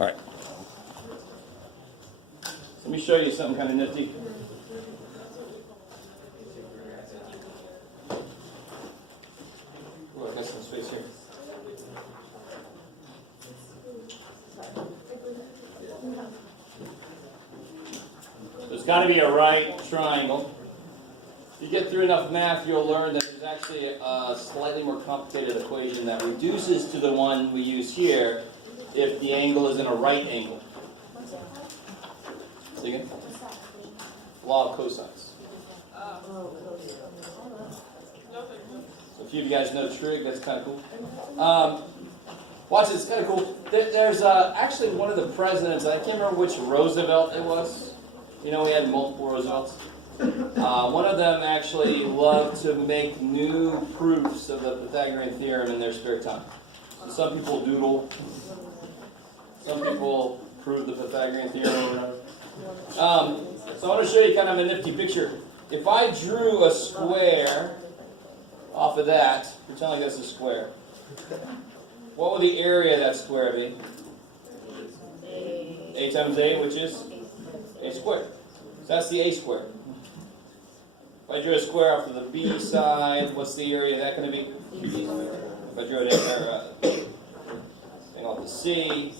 All right. Let me show you something kind of nifty. Oh, I got some space here. There's got to be a right triangle. If you get through enough math, you'll learn that there's actually a slightly more complicated equation that reduces to the one we use here if the angle is in a right angle. See again? Law of cosines. So a few of you guys know trig, that's kind of cool. Watch it, it's kind of cool. There's actually one of the presidents, I can't remember which Roosevelt it was. You know, we had multiple Roosevelts. One of them actually loved to make new proofs of the Pythagorean theorem in their spare time. So some people doodle, some people prove the Pythagorean theorem or whatever. So I want to show you kind of a nifty picture. If I drew a square off of that, pretend like that's a square. What would the area of that square be? A times A, which is A squared. So that's the A squared. If I drew a square off of the B side, what's the area of that going to be? If I drew it thing off the C,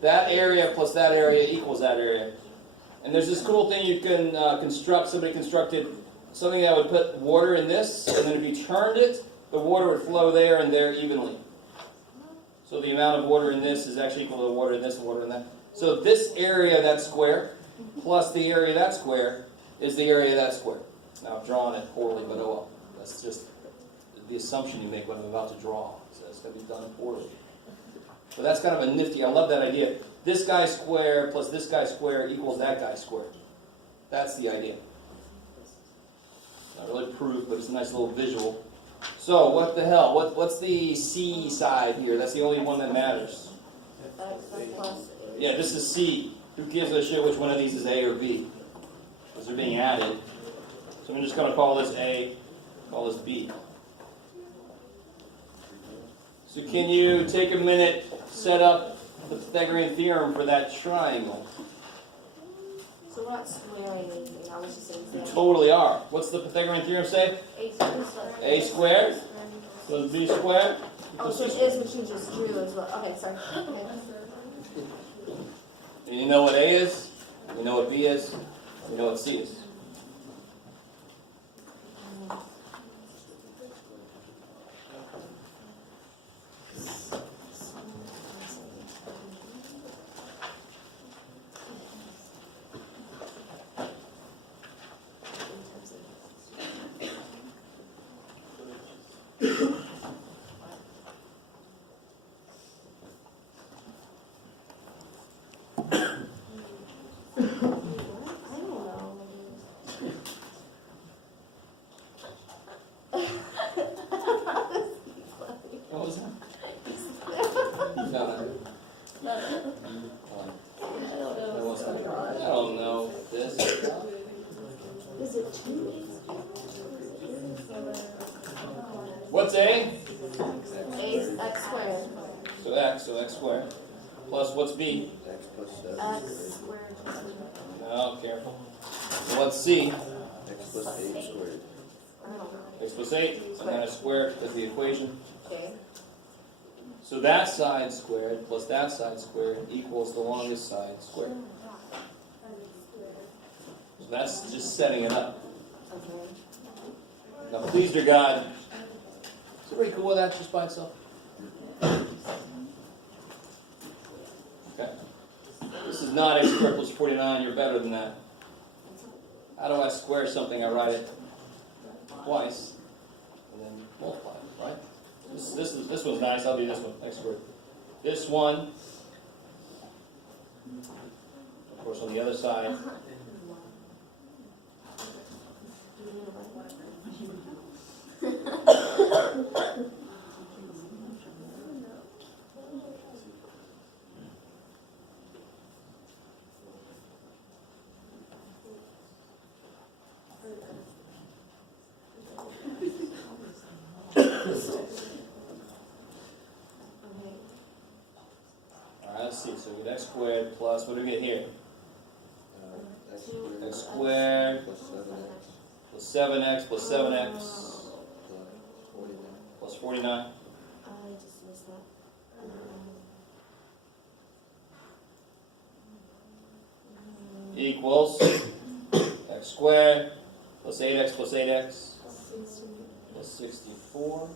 that area plus that area equals that area. And there's this cool thing you can construct. Somebody constructed something that would put water in this, and then if you turned it, the water would flow there and there evenly. So the amount of water in this is actually equal to the water in this and water in that. So this area of that square plus the area of that square is the area of that square. Now I've drawn it poorly, but oh well. That's just the assumption you make when I'm about to draw. So it's going to be done poorly. But that's kind of a nifty, I love that idea. This guy's square plus this guy's square equals that guy's square. That's the idea. Not really proof, but it's a nice little visual. So, what the hell? What's the C side here? That's the only one that matters. Yeah, this is C. Who gives a shit which one of these is A or B? Because they're being added. So I'm just going to call this A, call this B. So can you take a minute, set up the Pythagorean theorem for that triangle? So we're not squaring anything. I was just saying. You totally are. What's the Pythagorean theorem say? A squared plus B squared. Oh, so it is what you just drew as well. Okay, sorry. Okay. And you know what A is, you know what B is, you know what C is. What was that? I don't know this. Is it 2? What's A? A is x squared. So X squared. Plus what's B? X plus X squared. No, careful. So what's C? X plus 8 squared. I don't know. X plus 8, and then a square is the equation. Okay. So that side squared plus that side squared equals the longest side squared. So that's just setting it up. Okay. Now, please, dear God, is everybody cool with that just by itself? Okay. This is not x squared plus 49. You're better than that. How do I square something? I write it twice and then multiply it, right? This one's nice. I'll do this one. X squared. This one, of course, on the other side. see. So we get x squared plus, what do we get here? X squared. X squared Plus 7x. plus 7x Plus 49. plus 49 I just missed that. equals x squared plus 8x plus 8x plus 64.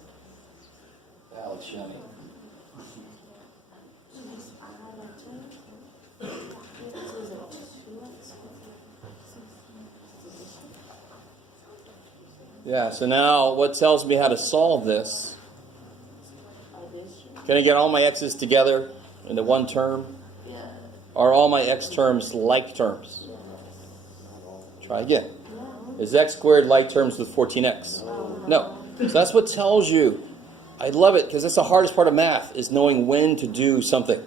Valid shunning. Yeah, so now what tells me how to solve this? Can I get all my x's together into one term? Yeah. Are all my x terms like terms? Try again. Is x squared like terms with 14x? No. So that's what tells you. I love it because that's the hardest part of math is knowing when to do something.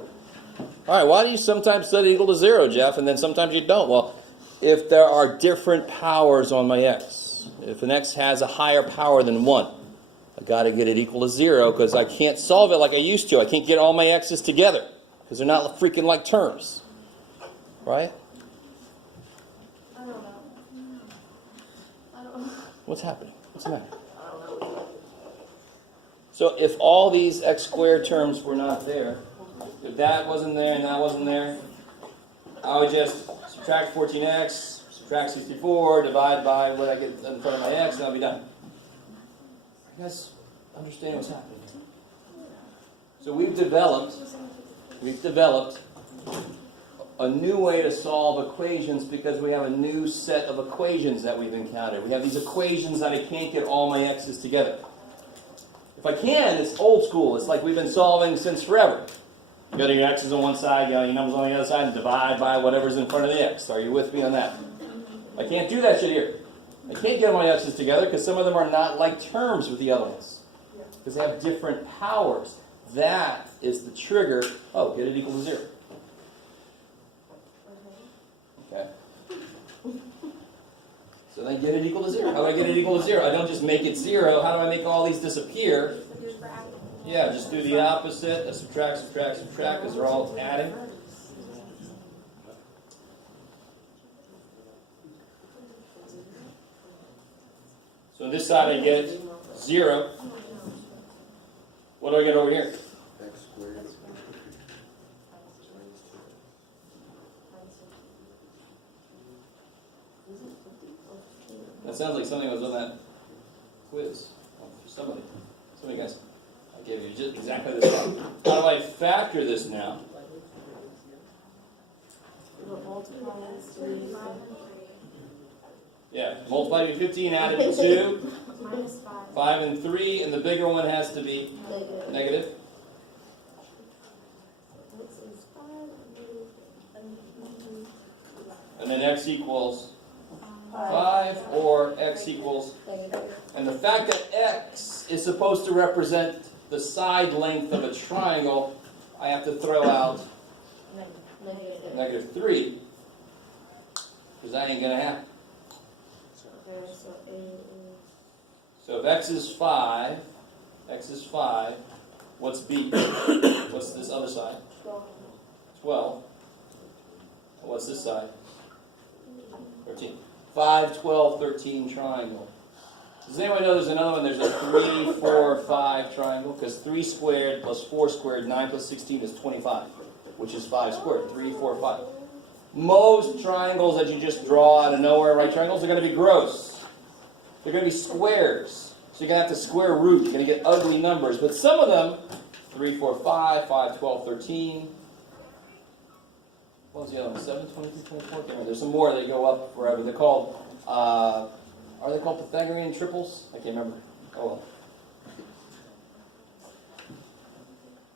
All right, why do you sometimes set it equal to 0, Jeff, and then sometimes you don't? Well, if there are different powers on my x, if an x has a higher power than 1, I got to get it equal to 0 because I can't solve it like I used to. I can't get all my x's together because they're not freaking like terms. Right? I don't know. I don't know. What's happening? What's the matter? So if all these x squared terms were not there, if that wasn't there and that wasn't there, I would just subtract 14x, subtract 64, divide by what I get in front of my x, and I'll be done. You guys understand what's happening? So we've developed a new way to solve equations because we have a new set of equations that we've encountered. We have these equations that I can't get all my x's together. If I can, it's old school. It's like we've been solving since forever. You got your x's on one side, you got your numbers on the other side, and divide by whatever's in front of the x. Are you with me on that? I can't do that shit here. I can't get my x's together because some of them are not like terms with the other ones. Because they have different powers. That is the trigger. Oh, get it equal to 0. Okay. So then get it equal to 0. How do I get it equal to 0? I don't just make it 0. How do I make all these disappear? Yeah, just do the opposite. Subtract, subtract, subtract, because they're all adding. So on this side I get 0. What do I get over here? X squared. Minus 2x. That sounds like something that was on that quiz. Somebody guys. I gave you just exactly this. How do I factor this now? Yeah, multiply by 15, added to 2. Minus 5. 5 and 3, and the bigger one has to be negative. And then x equals 5 or x equals, and the fact that x is supposed to represent the side length of a triangle, I have to throw out negative 3, because that ain't going to happen. So if x is 5, what's b? What's this other side? 12. And what's this side? 13. 5, 12, 13 triangle. Does anyone know there's another one? There's a 3, 4, 5 triangle, because 3 squared plus 4 squared, 9 plus 16 is 25, which is 5 squared. 3, 4, 5. Most triangles that you just draw out of nowhere, right triangles, are going to be gross. They're going to be squares. So you're going to have to square root. You're going to get ugly numbers. But some of them, 3, 4, 5, 5, 12, 13. What was the other one? 7, 22, 24? There's some more that go up forever. They're called, are they called Pythagorean triples? I can't remember. Oh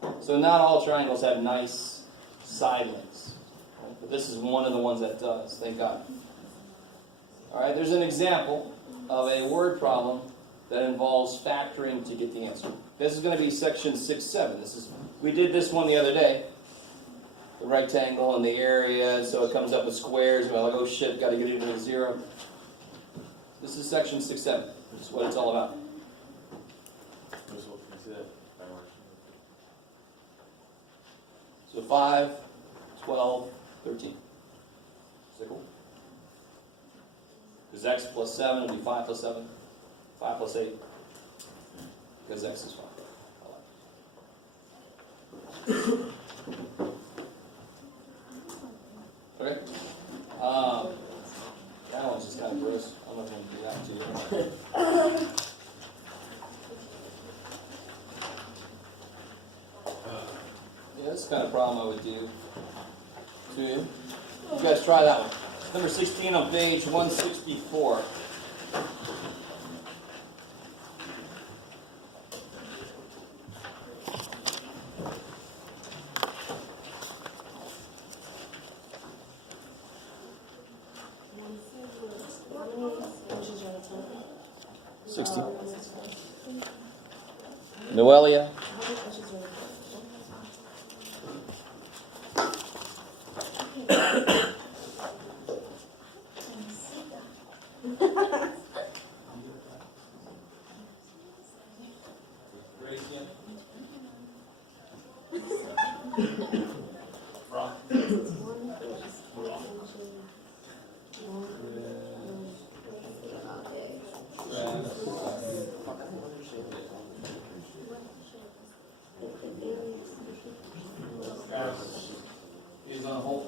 well. So not all triangles have nice side lengths. Right? But this is one of the ones that does. Thank God. All right, there's an example of a word problem that involves factoring to get the answer. This is going to be section 6-7. We did this one the other day. The rectangle and the area, so it comes up with squares. We're like, oh shit, got to get it into 0. This is section 6-7. This is what it's all about. So 5 12, 13. Is that cool? Because x plus 7 will be 5 plus 7, 5 plus 8. Because x is 5. Okay. That one's just kind of gross. I'm not going to do that to you. Yeah, that's the kind of problem I would do to you. You guys try that one. Number 16 on page 164. Which is your answer? 60. Noelia. Which is your answer? He's on hold.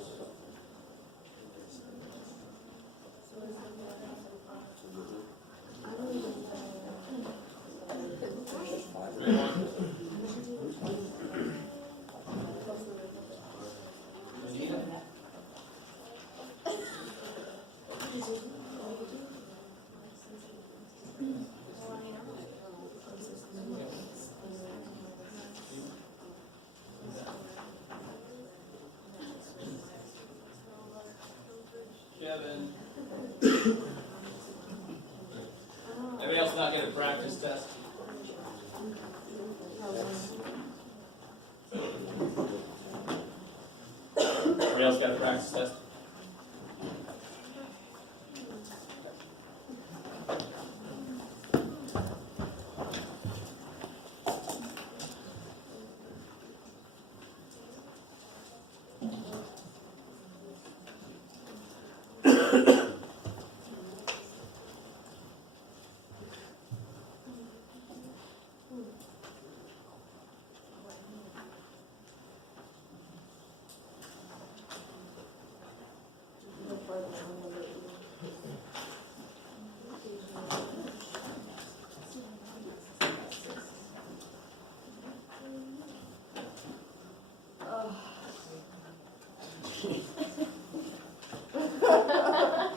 Kevin. Anybody else not get a practice test? Anybody else got a practice test?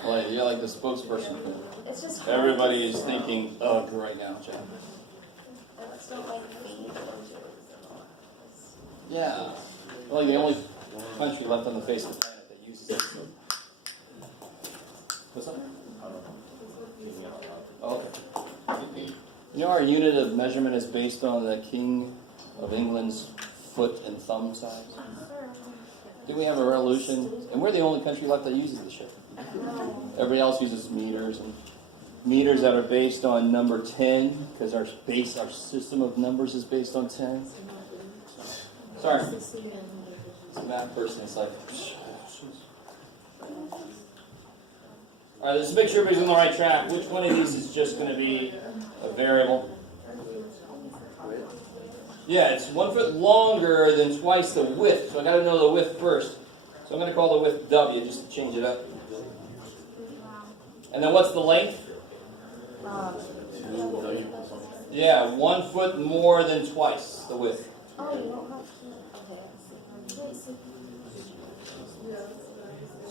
Well, you're like the spokesperson. It's just Everybody is thinking, ugh, right now, Jack. I just don't like feet. Yeah. Well, the only country left on the face of the planet that uses it. So. What's that? Oh, okay. You know our unit of measurement is based on the King of England's foot and thumb size? Didn't we have a revolution? And we're the only country left that uses this shit. Everybody else uses meters, and meters that are based on number 10, because our system of numbers is based on 10. Sorry. It's a math person. It's like, all right, let's make sure everybody's on the right track. Which one of these is just going to be a variable? Yeah, it's 1 foot longer than twice the width, so I got to know the width first. So I'm going to call the width W just to change it up. And then what's the length? Yeah, 1 foot more than twice the width. Oh, you don't have to. Okay.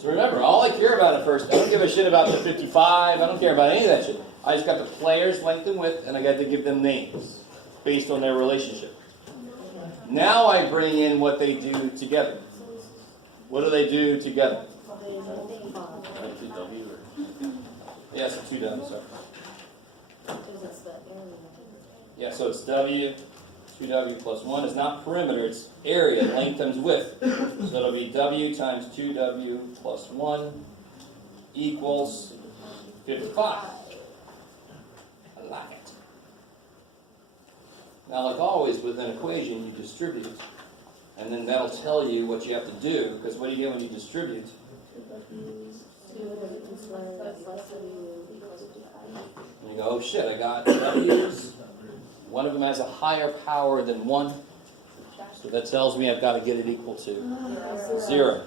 So remember, all I care about at first, I don't give a shit about the 55, I don't care about any of that shit. I just got the player's length and width, and I got to give them names based on their relationship. Now I bring in what they do together. What do they do together? Yeah, so 2W, sorry. Yeah, so it's W, 2W plus 1 is not perimeter, it's area, length times width. So it'll be W times 2W plus 1 equals 55. I like it. Now, like always with an equation, you distribute And then that'll tell you what you have to do, because what do you get when you distribute? And you go, oh shit, I got W's. One of them has a higher power than 1. So that tells me I've got to get it equal to 0.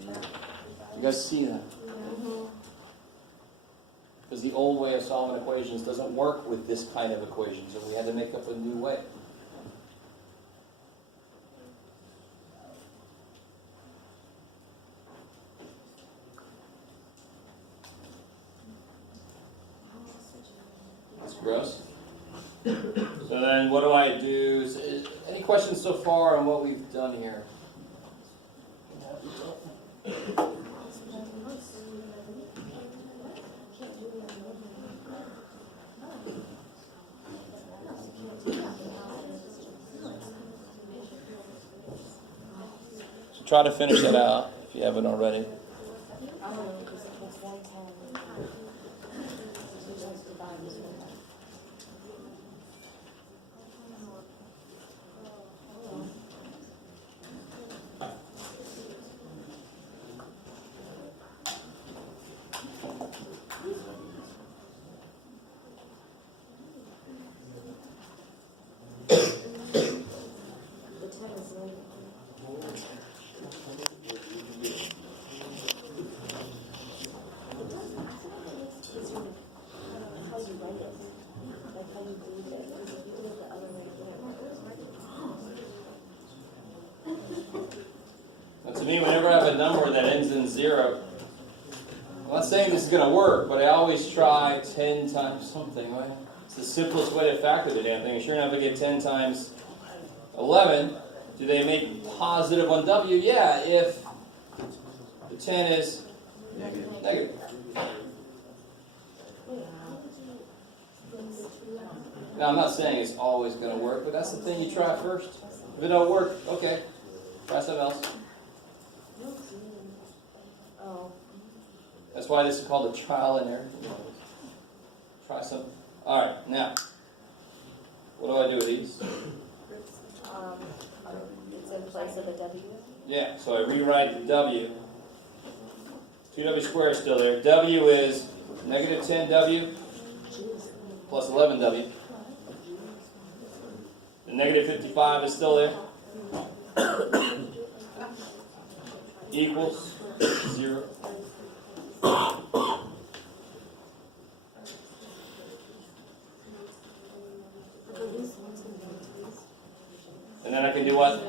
You guys see that? Because the old way of solving equations doesn't work with this kind of equation, so we had to make up a new way. That's gross. So then what do I do? Any questions so far on what we've done here? So try to finish that out if you haven't already. To me, whenever I have a number that ends in 0, I'm not saying this is going to work, but I always try 10 times something, right? It's the simplest way to factor the damn thing. Sure enough, I get 10 times 11. Do they make positive on W? Yeah, if the 10 is negative. Now, I'm not saying it's always going to work, but that's the thing you try first. If it don't work, okay, try something else. That's why this is called a trial and error. Try some. All right, now, what do I do with these? It's in place of a W. Yeah, so I rewrite the W. 2W squared is still there. W is negative 10W plus 11W. The negative 55 is still there. Equals 0. And then I can do what?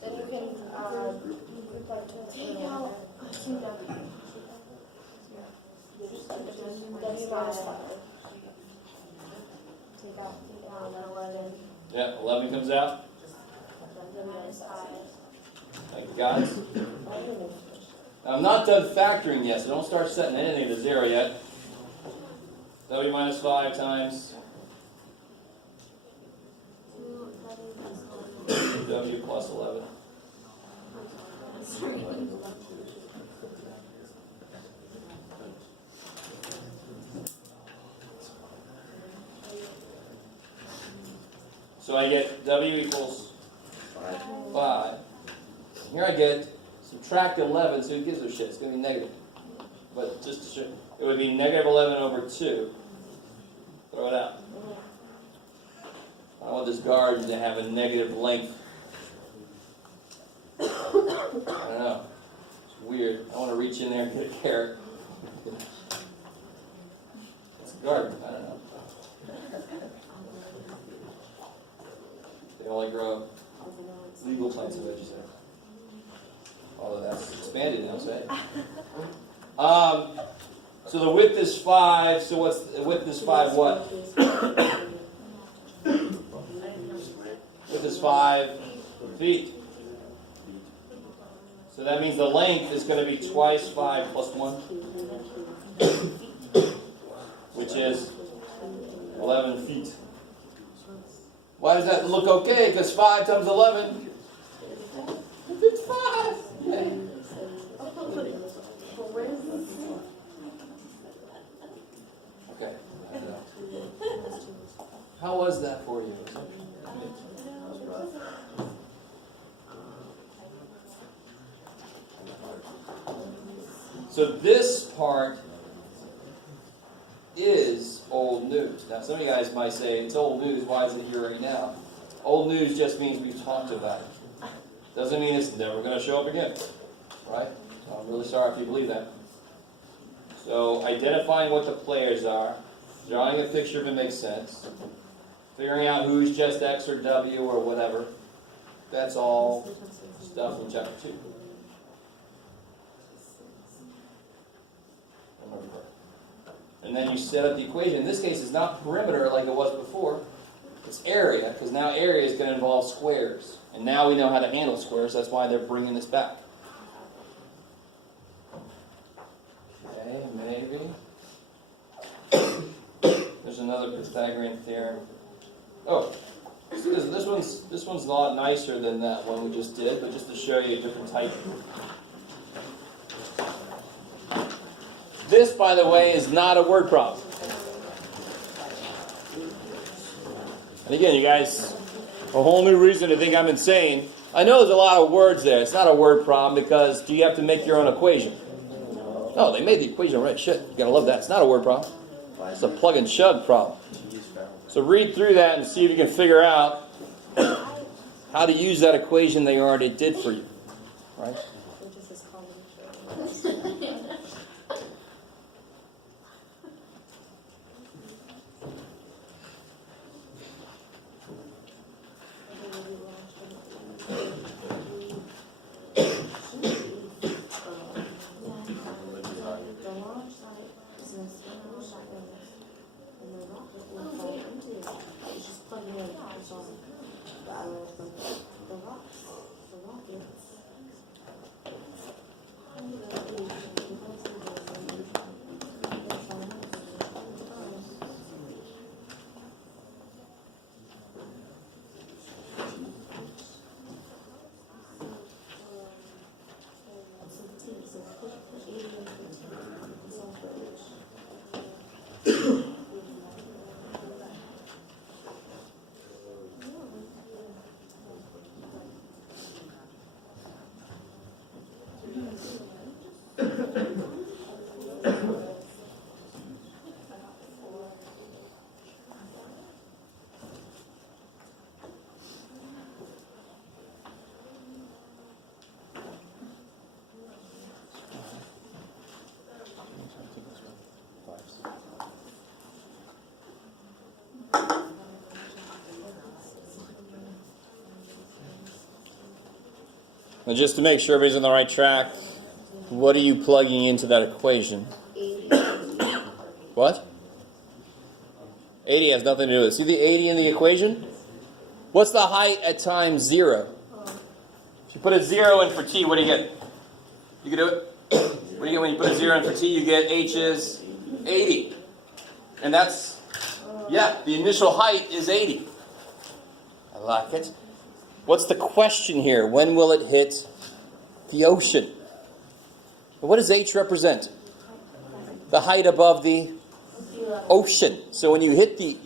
Then you can take out 2W. W minus 5. Take out 11. Yeah, 11 comes out. W minus 5. Thank you, guys. Now, I'm not done factoring yet, so don't start setting anything to 0 yet. W minus 5 times W plus 11. So I get W equals 5. Here I get subtract 11, so who gives a shit? It's going to be negative. But just to show, it would be negative 11 over 2. Throw it out. I want this guard to have a negative length. I don't know. It's weird. I want to reach in there and get a carrot. It's a garden. I don't know. They only grow legal plants of veggies there. Although that's expanded now, say. So the width is 5. So what's the width is 5? What? Width is 5 feet. So that means the length is going to be twice 5 plus 1, which is 11 feet. Why does that look okay? Because 5 times 11. It's 5. Okay. I don't know. How was that for you? So this part is old news. Now some of you guys might say, it's old news, why is it here right now? Old news just means we've talked about it. Doesn't mean it's never going to show up again. Right? So I'm really sorry if you believe that. So identifying what the players are, drawing a picture if it makes sense, figuring out who's just X or W or whatever. That's all stuff in chapter 2. And then you set up the equation. In this case, it's not perimeter like it was before. It's area, because now area is going to involve squares. And now we know how to handle squares. That's why they're bringing this back. Okay, maybe. There's another Pythagorean theorem. Oh, this one's a lot nicer than that one we just did, but just to show you a different type. This, by the way, is not a word problem. And again, you guys, a whole new reason to think I'm insane. I know there's a lot of words there. It's not a word problem because do you have to make your own equation? No, they made the equation right. Shit, you gotta love that. It's not a word problem. It's a plug and chug problem. So read through that and see if you can figure out how to use that equation they already did for you. Right? Now just to make sure everybody's on the right track, what are you plugging into that equation? 80. What? 80 has nothing to do with it. See the 80 in the equation? What's the height at time 0? If you put a 0 in for t, what do you get? You can do it? What do you get when you put a 0 in for t? You get h is 80. And that's, yeah, the initial height is 80. I like it. What's the question here? When will it hit the ocean? What does h represent? The height above the ocean. So when you hit the,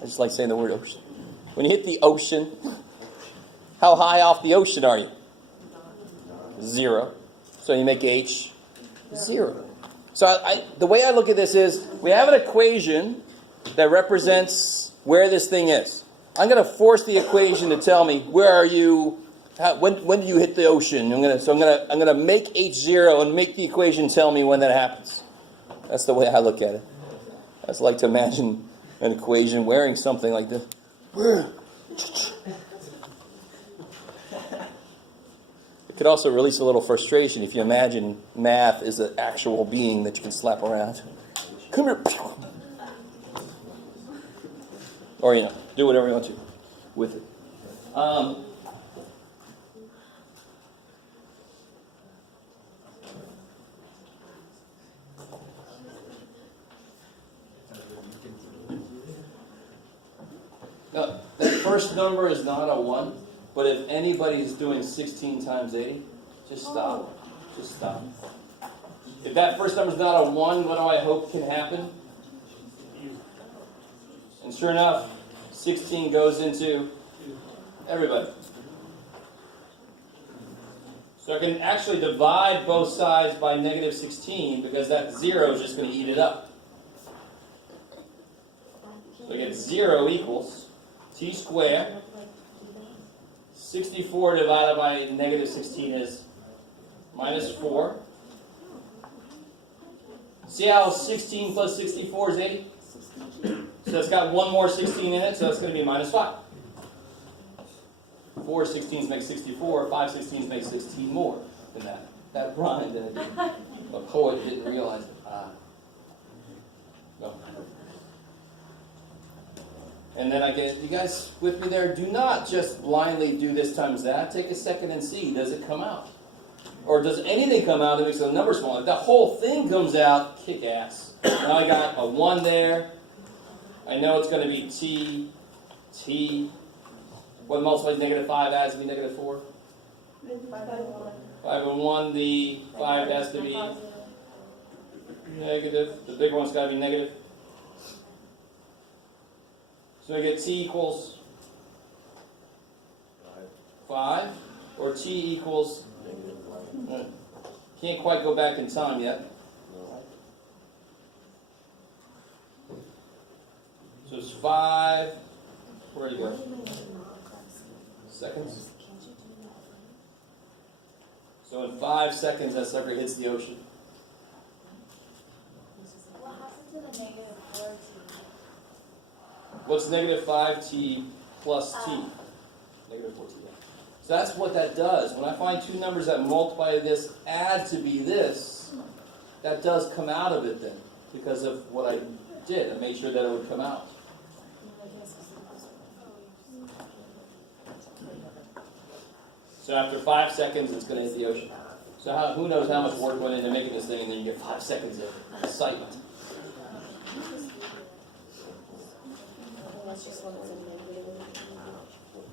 I just like saying the word ocean. When you hit the ocean, how high off the ocean are you? 0. So you make h 0. So the way I look at this is, we have an equation that represents where this thing is. I'm going to force the equation to tell me where are you. When do you hit the ocean? I'm going to make h 0 and make the equation tell me when that happens. That's the way I look at it. I just like to imagine an equation wearing something like this. It could also release a little frustration if you imagine math is an actual being that you can slap around. Come here. Or, do whatever you want to with it. No, that first number is not a 1, but if anybody is doing 16 times 80, just stop. Just stop. If that first number is not a 1, what do I hope can happen? And sure enough, 16 goes into everybody. So I can actually divide both sides by negative 16 because that 0 is just going to eat it up. So I get 0 equals t squared. 64 divided by negative 16 is minus 4. See how 16 plus 64 is 80? So it's got one more 16 in it, so it's going to be minus 5. 4 16s make 64, 5 16s make 16 more than that. That rhymed and a poet didn't realize it. No. And then I get, you guys with me there? Do not just blindly do this times that. Take a second and see, does it come out? Or does anything come out that makes the number smaller? The whole thing comes out, kick ass. Now I got a 1 there. I know it's going to be t. What multiplies negative 5 has to be negative 4? 5 and 1, the 5 has to be negative. The bigger one's got to be negative. So I get t equals 5, or t equals, can't quite go back in time yet. So it's 5, where do you go? Seconds? So in 5 seconds, that sucker hits the ocean. What happens to the negative 4t? What's negative 5t plus t? Negative 4t. Yeah. So that's what that does. When I find two numbers that multiply this, add to be this, that does come out of it then, because of what I did. I made sure that it would come out. So after 5 seconds, it's going to hit the ocean. So who knows how much work went into making this thing, and then you get 5 seconds of excitement.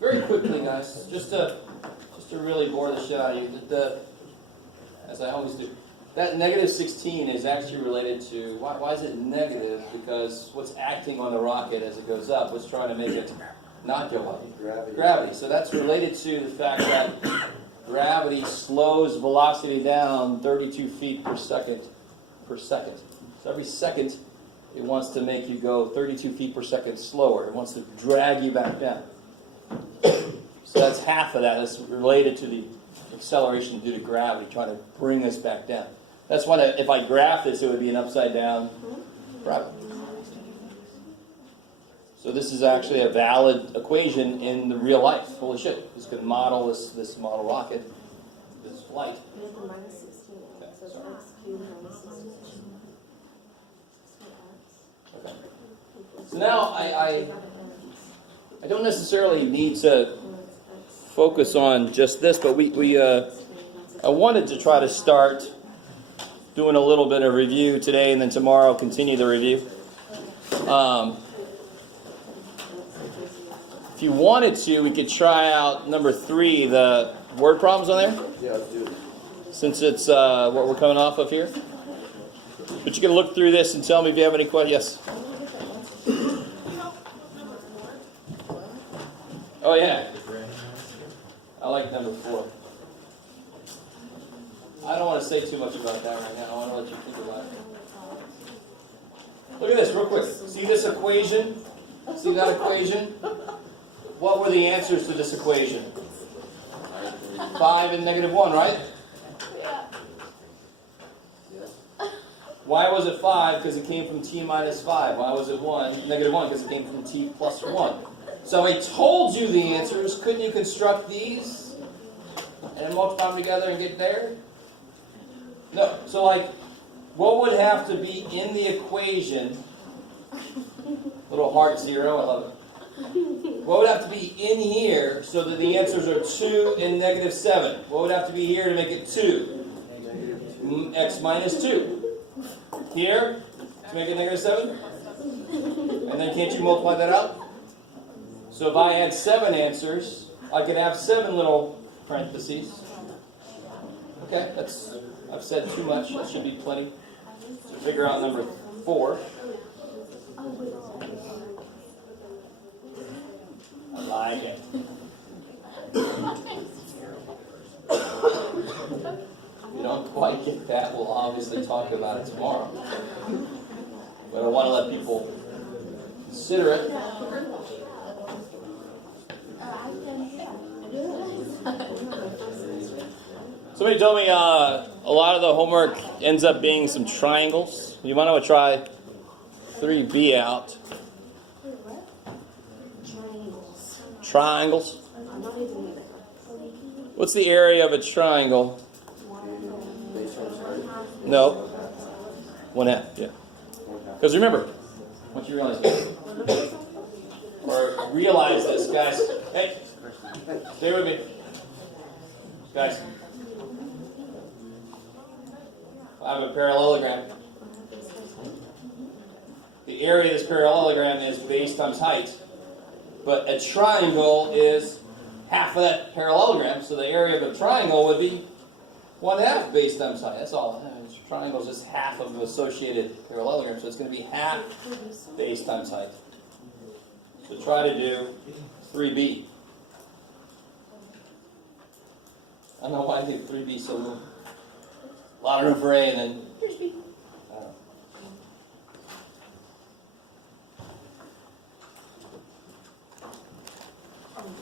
Very quickly, guys, just to really bore the shit out of you, as I always do, that negative 16 is actually related to, why is it negative? Because what's acting on the rocket as it goes up, what's trying to make it not go up? Gravity. So that's related to the fact that gravity slows velocity down 32 feet per second. So every second, it wants to make you go 32 feet per second slower. It wants to drag you back down. So that's half of that. That's related to the acceleration due to gravity, trying to bring us back down. That's why if I graph this, it would be an upside down gravity. So this is actually a valid equation in the real life. Holy shit. It's going to model this model rocket, this flight. Okay. So now I don't necessarily need to focus on just this, but I wanted to try to start doing a little bit of review today, and then tomorrow continue the review. If you wanted to, we could try out number 3, the word problems on there. Yeah, let's do it. Since it's what we're coming off of here. But you can look through this and tell me if you have any questions. Yes? Oh, yeah. I like number 4. I don't want to say too much about that right now. I want to let you think about it. Look at this real quick. See this equation? See that equation? What were the answers to this equation? 5 and negative 1, right? Why was it 5? Because it came from t minus 5. Why was it negative 1? Because it came from t plus 1. So I told you the answers. Couldn't you construct these and multiply them together and get there? No. So what would have to be in the equation? Little heart 0. I love it. What would have to be in here so that the answers are 2 and negative 7? What would have to be here to make it 2? X minus 2. Here, to make it negative 7? And then can't you multiply that out? So if I had 7 answers, I could have 7 little parentheses. Okay, I've said too much. That should be plenty to figure out number 4. I like it. If you don't quite get that, we'll obviously talk about it tomorrow. But I want to let people consider it. Somebody told me a lot of the homework ends up being some triangles. You might want to try 3B out. Triangles. Triangles. I'm not even either. What's the area of a triangle? Base times height. No. 1/2, yeah. 1/2. Because remember, once you realize this, or realize this, guys, hey, stay with me. Guys, I have a parallelogram. The area of this parallelogram is base times height, but a triangle is half of that parallelogram, so the area of a triangle would be 1/2 base times height. That's all. A triangle is just half of the associated parallelogram, so it's going to be half base times height. So try to do 3B. I don't know why I did 3B so little. A lot of room for A, and then here's B. I don't know.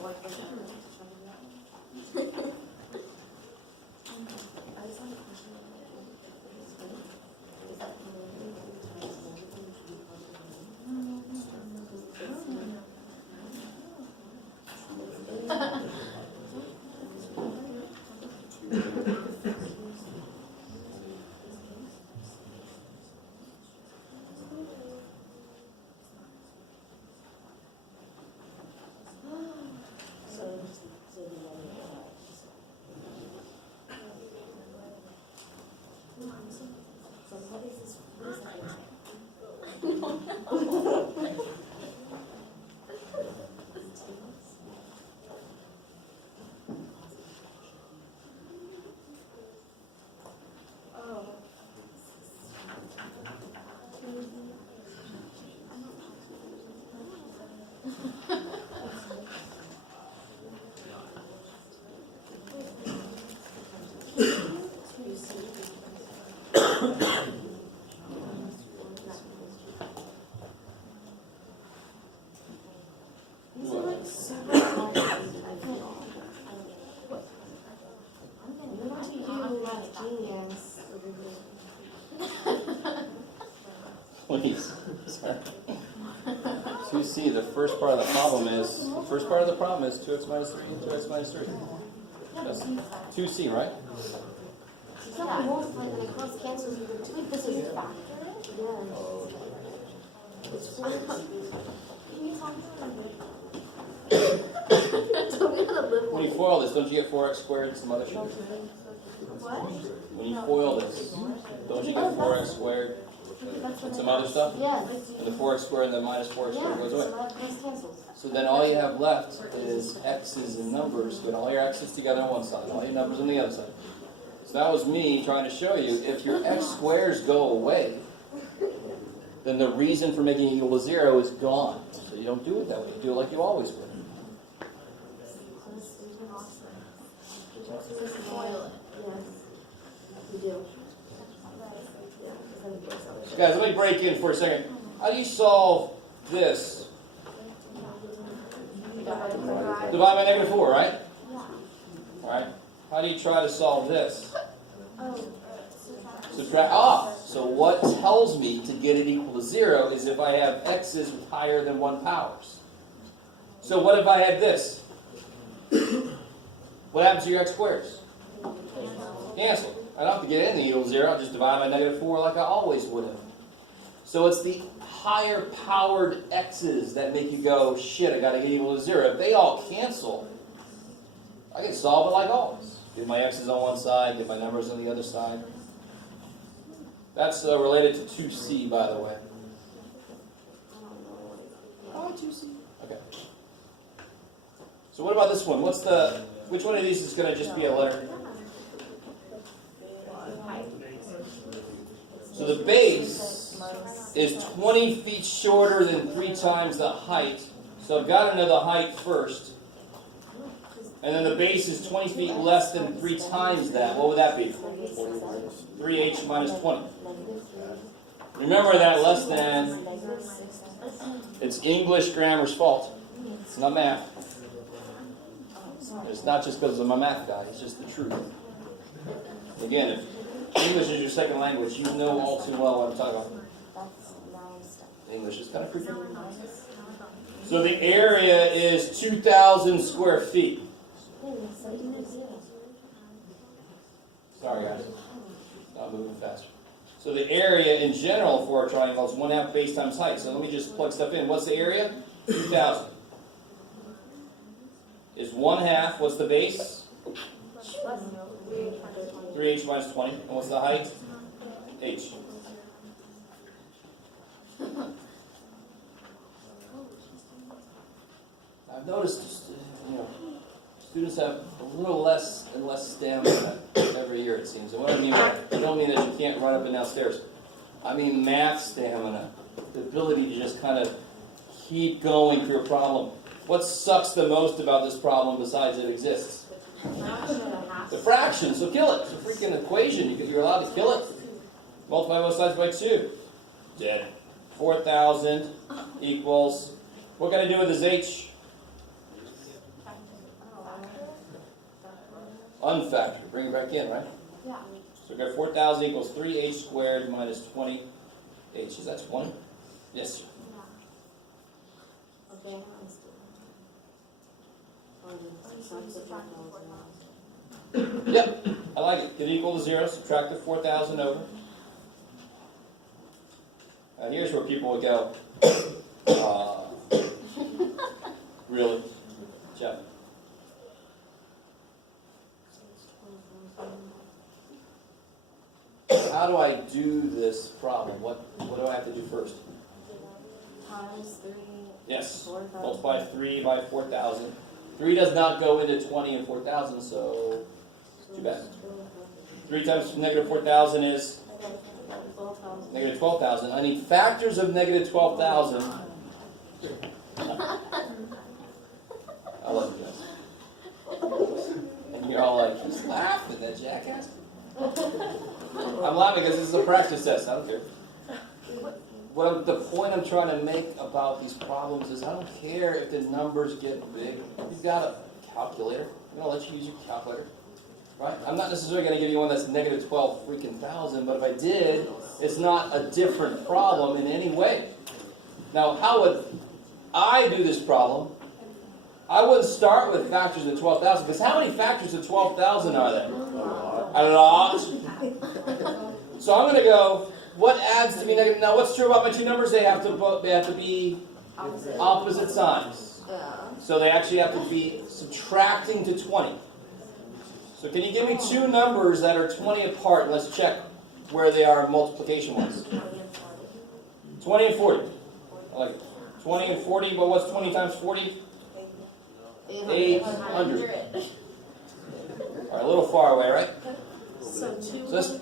These are like super hard. What do you do like genius? Please. Sorry. 2C, the first part of the problem is 2x minus 3 and 2x minus 3. That's 2C, right? It's not multiply and the cross cancels with the two. This is factor. Yes. It's 4. Can you talk to me? Don't we gotta live When you with FOIL this, don't you get 4x squared and some other shit? what? When you FOIL this, don't you get 4x squared and some other stuff? Yes. And the 4x squared and the minus 4x Yeah, squared goes away. so that cross cancels. So then all you have left is x's and numbers. Get all your x's together on one side, all your numbers on the other side. So that was me trying to show you, if your x squares go away, then the reason for making it equal to 0 is gone. So you don't do it that way. You do it like you always would. Yes. You do. So guys, let me break in for a second. How do you solve this? Divide by -4, right? Alright. How do you try to solve this? Subtract. So what tells me to get it equal to 0 is if I have x's with higher than 1 powers. So what if I had this? What happens to your x squares? Cancel. I don't have to get in the equal to 0. I'll just divide by -4 like I always would have. So it's the higher powered x's that make you go, shit, I got to get equal to 0. If they all cancel, I can solve it like always. Get my x's on one side, get my numbers on the other side. That's related to 2C, by the way. Oh, 2C. Okay. So what about this one? Which one of these is going to just be a letter? So the base is 20 feet shorter than 3 times the height. So I've got to know the height first. And then the base is 20 feet less than 3 times that. What would that be? 20 minus. 3h minus 20. Remember that less than, it's English grammar's fault. It's not math. It's not just because I'm a math guy, it's just the truth. Again, if English is your second language, you know all too well what I'm talking about. English is kind of freaky. So the area is 2,000 square feet. Sorry guys, not moving faster. So the area in general for a triangle is 1/2 base times height. So let me just plug stuff in. What's the area? 2,000. Is 1/2, what's the base? 3h minus 20. And what's the height? H. I've noticed, students have a little less and less stamina every year, it seems. And what I mean by that, I don't mean that you can't run up and down stairs. I mean math stamina, the ability to just kind of keep going through a problem. What sucks the most about this problem besides it exists? The fraction, so kill it. It's a freaking equation. You're allowed to kill it. Multiply both sides by 2. Dead. 4,000 equals, what can I do with this h? Unfactor. Bring it back in, right? Yeah. So we've got 4,000 equals 3h squared minus 20h. Is that 20? Yes, sir. Okay. Yep, I like it. Get equal to 0, subtract the 4,000 over. Now here's where people would go, really? Jeff? How do I do this problem? What do I have to do first? Times 3. Yes, 4,000. multiply 3 by 4,000. 3 does not go into 20 and 4,000, so too bad. 3 times negative 4,000 is negative 12,000. I need factors of negative 12,000. I love you guys. And you're all like, just laughing, that jackass. I'm laughing because this is a practice test. I don't care. The point I'm trying to make about these problems is I don't care if the numbers get big. You've got a calculator. I'm going to let you use your calculator. Right? I'm not necessarily going to give you one that's negative 12 freaking thousand, but if I did, it's not a different problem in any way. Now, how would I do this problem? I wouldn't start with factors of 12,000, because how many factors of 12,000 are there? A lot. So I'm going to go, what adds to be negative? Now, what's true about my two numbers? They have to be opposite signs. So they actually have to be subtracting to 20. So can you give me two numbers that are 20 apart? And let's check where they are multiplication-wise. 20 and 40. I like it. 20 and 40, but what's 20 times 40? 800. All right, a little far away, right? So let's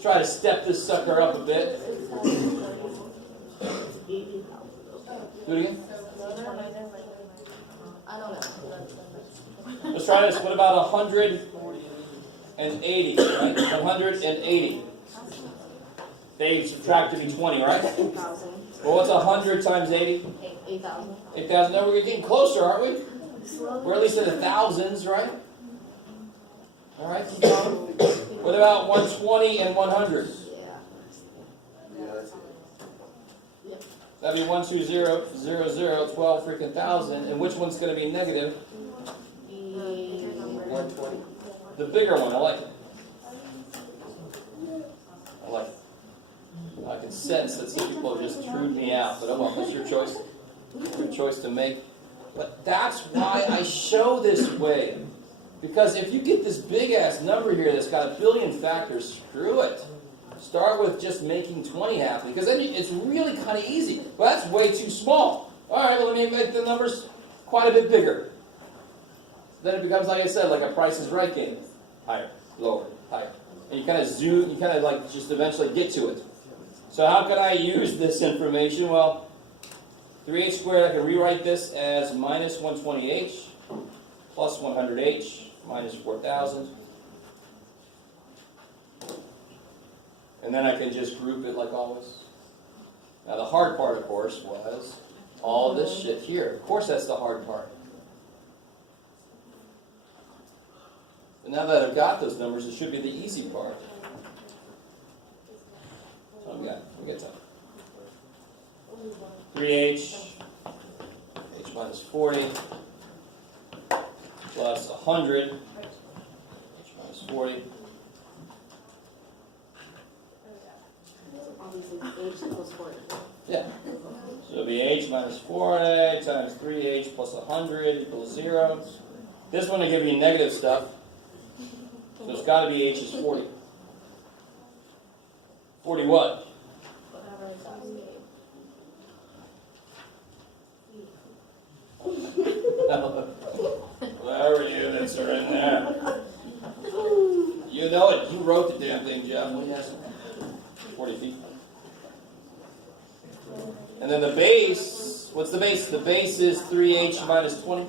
try to step this sucker up a bit. Do it again. I don't know. Let's try this. What about 180, right? 180. They subtract to be 20, right? 8,000. Well, what's 100 times 80? 8,000. 8,000. No, we're getting closer, aren't we? We're at least in the thousands, right? All right. What about 120 and 100? Yeah, that's it. That'd be 1, 2, 0, 0, 0, 12 freaking thousand. And which one's going to be negative? 120. The bigger one. I like it. I like it. I can sense that some people have just threw me out, but oh well, that's your choice. Your choice to make. But that's why I show this way. Because if you get this big-ass number here that's got a billion factors, screw it. Start with just making 20 happen, because then it's really kind of easy. Well, that's way too small. All right, well, let me make the numbers quite a bit bigger. Then it becomes, like I said, like a Price is Right game. Higher, lower, higher. And you kind of zoom, you kind of like just eventually get to it. So how can I use this information? Well, 3h squared, I can rewrite this as minus 120h plus 100h minus 4,000. And then I can just group it like always. Now the hard part, of course, was all this shit here. Of course that's the hard part. But now that I've got those numbers, it should be the easy part. So we got time. 3h, h minus 40, plus 100, h minus 40. Obviously, H equals 40. Yeah. So it'll be h minus 40 times 3h plus 100 equals 0. This one will give you negative stuff. So it's got to be h is 40. 40 what? Whatever it's on. Whatever units are in there. You know it. You wrote the damn thing, Jeff. What do you ask? 40 feet. And then the base, what's the base? The base is 3h minus 20.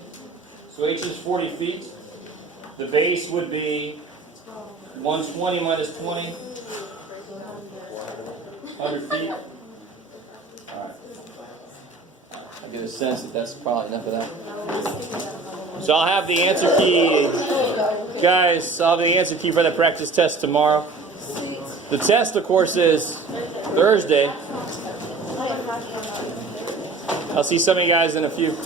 So h is 40 feet. The base would be 120 minus 20. 100 feet. All right. I get a sense that that's probably enough of that. So I'll have the answer key. Guys, I'll have the answer key for the practice test tomorrow. The test, of course, is Thursday. I'll see some of you guys in a few.